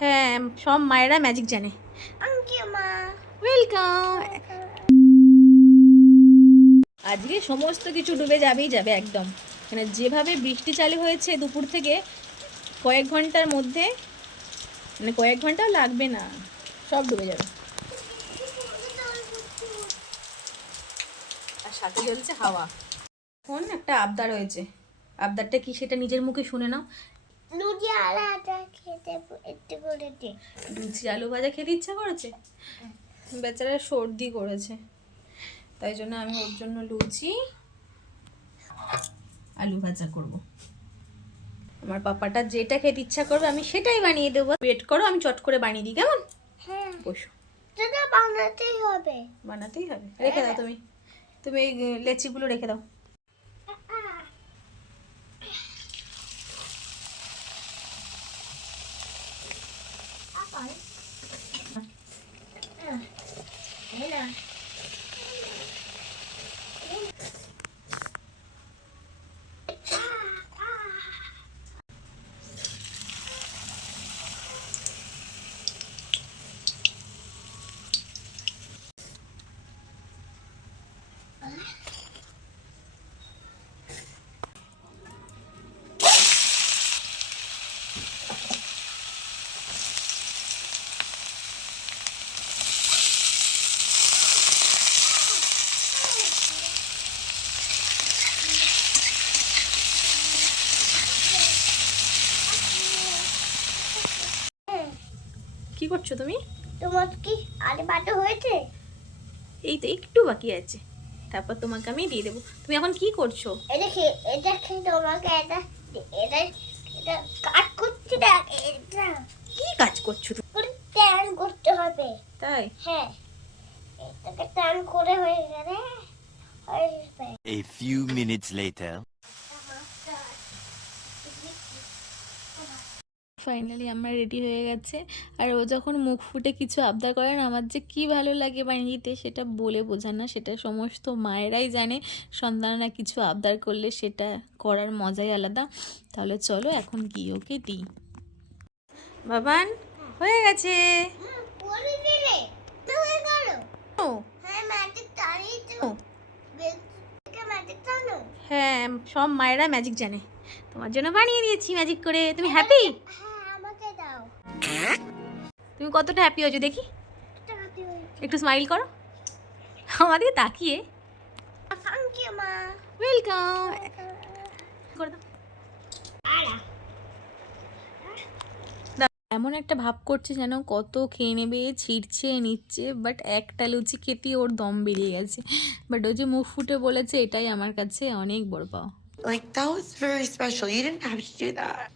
হ্যাঁ সব মায়েরা ম্যাজিক জানে। ওয়েলকাম আজকে সমস্ত কিছু ডুবে যাবেই যাবে একদম। মানে যেভাবে বৃষ্টি চালু হয়েছে দুপুর থেকে কয়েক ঘণ্টার মধ্যে মানে কয়েক ঘন্টাও লাগবে না সব ডুবে যাবে। আর সাথে জ্বলছে হাওয়া। এখন একটা আবদার হয়েছে আবদারটা কি সেটা নিজের মুখে শুনে নাও। খেতে লুচি আলু ভাজা খেতে ইচ্ছা করেছে? বেচারা সর্দি করেছে। তাই জন্য আমি ওর জন্য লুচি আলু ভাজা করব। আমার পাপাটা যেটা খেতে ইচ্ছা করবে আমি সেটাই বানিয়ে দেবো। ওয়েট করো আমি চট করে বানিয়ে দিই কেমন? হ্যাঁ। বসো। বানাতেই হবে। বানাতেই হবে। রেখে দাও তুমি। তুমি এই লেচিগুলো রেখে দাও। কি করছ তুমি? তোমার কি আরে বাটা হয়েছে? এই তো একটু বাকি আছে। তারপর তোমাকে আমি দিয়ে দেবো তুমি এখন কি করছ এটা এটা খেয়ে তোমাকে এটা এটা এটা কাট করতে দেখ এটা কি কাজ করছ তুমি? করে টান করতে হবে তাই হ্যাঁ এটাকে টান করে হয়ে গেলে A few minutes later. Finally আমরা রেডি হয়ে গেছে। আর ও যখন মুখ ফুটে কিছু আবদার করে না, আমার যে কি ভালো লাগে বানিয়ে দিতে সেটা বলে বোঝায় না। সেটা সমস্ত মায়েরাই জানে, সন্তানরা কিছু আবদার করলে সেটা করার মজাই আলাদা। তাহলে চলো এখন গিয়ে ওকে দিই। বাবান, হয়ে গেছে। হ্যাঁ সব মায়েরা ম্যাজিক জানে। তোমার জন্য বানিয়ে দিয়েছি ম্যাজিক করে। তুমি হ্যাপি হ্যাঁ তুমি কতটা হ্যাপি হয়েছো দেখি? একটু স্মাইল করো। আমাদের তাকিয়ে। ওয়েলকাম করে দাও। এমন একটা ভাব করছে যেন কত খেয়ে নেবে ছিঁড়ছে নিচ্ছে বাট একটা লুচি খেতে ওর দম বেরিয়ে গেছে। বাট ও যে মুখ ফুটে বলেছে এটাই আমার কাছে অনেক বড় পাওয়া। Like, that was very special. You didn't have to do that.